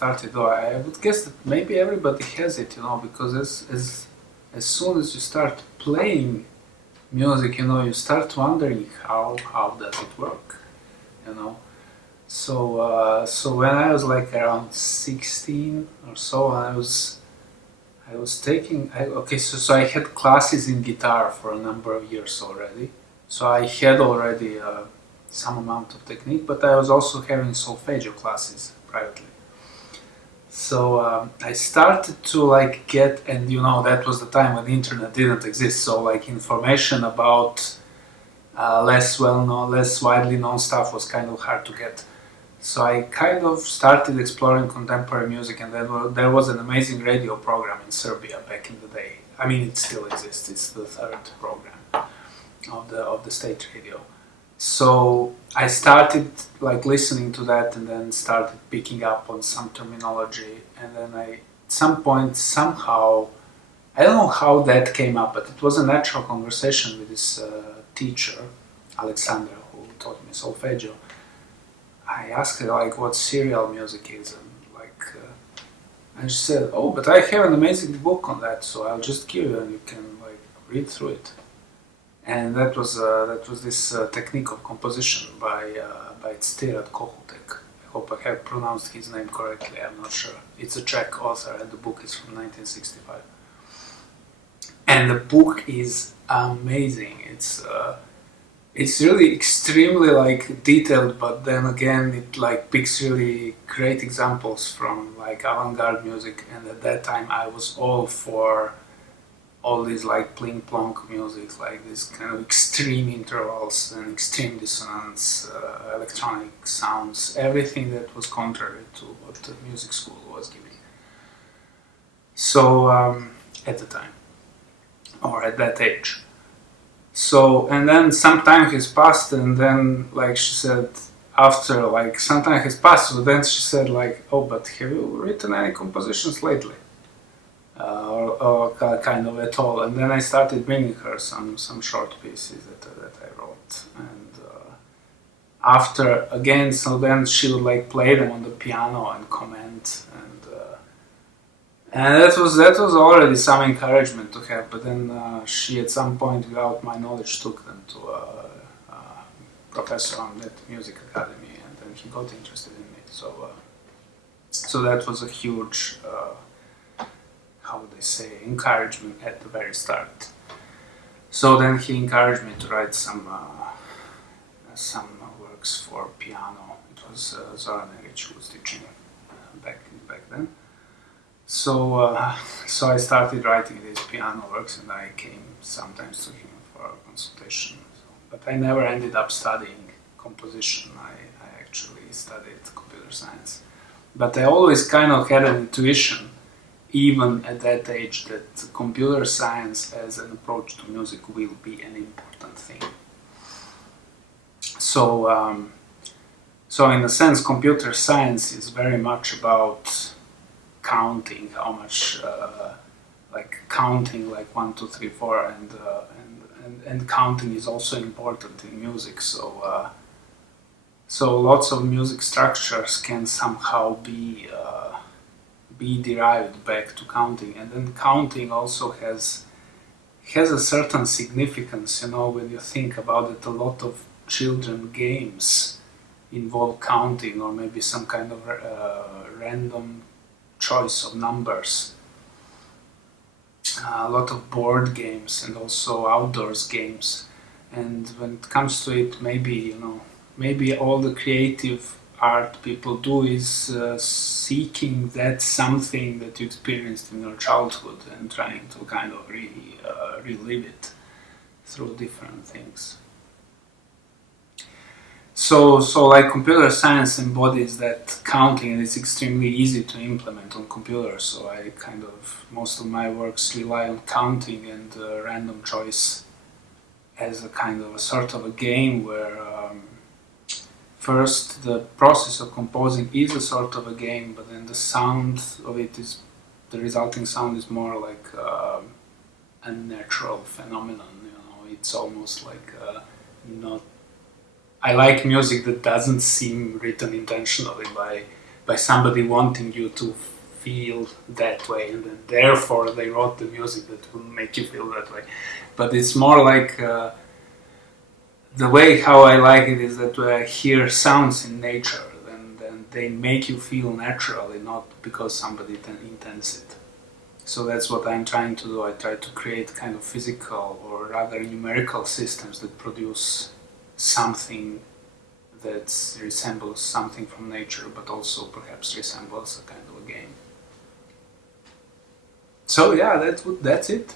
started. Oh, I would guess that maybe everybody has it, because as soon as you start playing music, you start wondering how does it work, you know. So when I was like around 16 or so, I was taking so I had classes in guitar for a number of years already. So I had already some amount of technique, but I was also having solfeggio classes privately. So I started to like get, and that was the time when the internet didn't exist. So like information about less well known, less widely known stuff was kind of hard to get. So I kind of started exploring contemporary music, and then there was an amazing radio program in Serbia back in the day. I mean, it still exists. It's the third program of the state radio. So I started like listening to that, and then started picking up on some terminology, and then at some point somehow, I don't know how that came up, but it was a natural conversation with this teacher, Alexandra, who taught me solfeggio. I asked her like what serial music is, and she said, "Oh, but I have an amazing book on that, so I'll just give you, and you can like read through it." And that was this technique of composition by Stirat Kohutek. I hope I have pronounced his name correctly. I'm not sure. It's a Czech author, and the book is from 1965. And the book is amazing. It's really extremely like detailed, but then again it like picks really great examples from like avant-garde music, and at that time I was all for all these like pling plonk music, like this kind of extreme intervals and extreme dissonance, electronic sounds, everything that was contrary to what the music school was giving. So at the time, or at that age. So, and then some time has passed, and then like she said, after like some time has passed, so then she said like, "Oh, but have you written any compositions lately?" Or kind of at all. And then I started bringing her some short pieces that I wrote, and after again, so then she would like play them on the piano and comment, and that was already some encouragement to have. But then she at some point, without my knowledge, took them to a professor on that music academy, and then he got interested in me. So that was a huge how would I say, encouragement at the very start. So then he encouraged me to write some works for piano. It was Zoran Eric who was teaching back then. So I started writing these piano works, and I came sometimes to him for a consultation. But I never ended up studying composition. I actually studied computer science. But I always kind of had an intuition, even at that age, that computer science as an approach to music will be an important thing. So in a sense, computer science is very much about counting how much, counting like 1, 2, 3, 4, and counting is also important in music. So lots of music structures can somehow be derived back to counting, and then counting also has a certain significance. When you think about it, a lot of children games involve counting, or maybe some kind of random choice of numbers. A lot of board games and also outdoors games. And when it comes to it, maybe all the creative art people do is seeking that something that you experienced in your childhood and trying to kind of relive it through different things. So like computer science embodies that counting, and it's extremely easy to implement on computers. So I most of my works rely on counting and random choice as a kind of a sort of a game where first the process of composing is a sort of a game, but then the sound of it the resulting sound is more like a natural phenomenon. It's almost like I like music that doesn't seem written intentionally by by somebody wanting you to feel that way, and then therefore they wrote the music that will make you feel that way. But it's more like the way how I like it is that when I hear sounds in nature, then they make you feel naturally, not because somebody intends it. So that's what I'm trying to do. I try to create kind of physical or rather numerical systems that produce something that resembles something from nature, but also perhaps resembles a kind of a game. So yeah, that's it.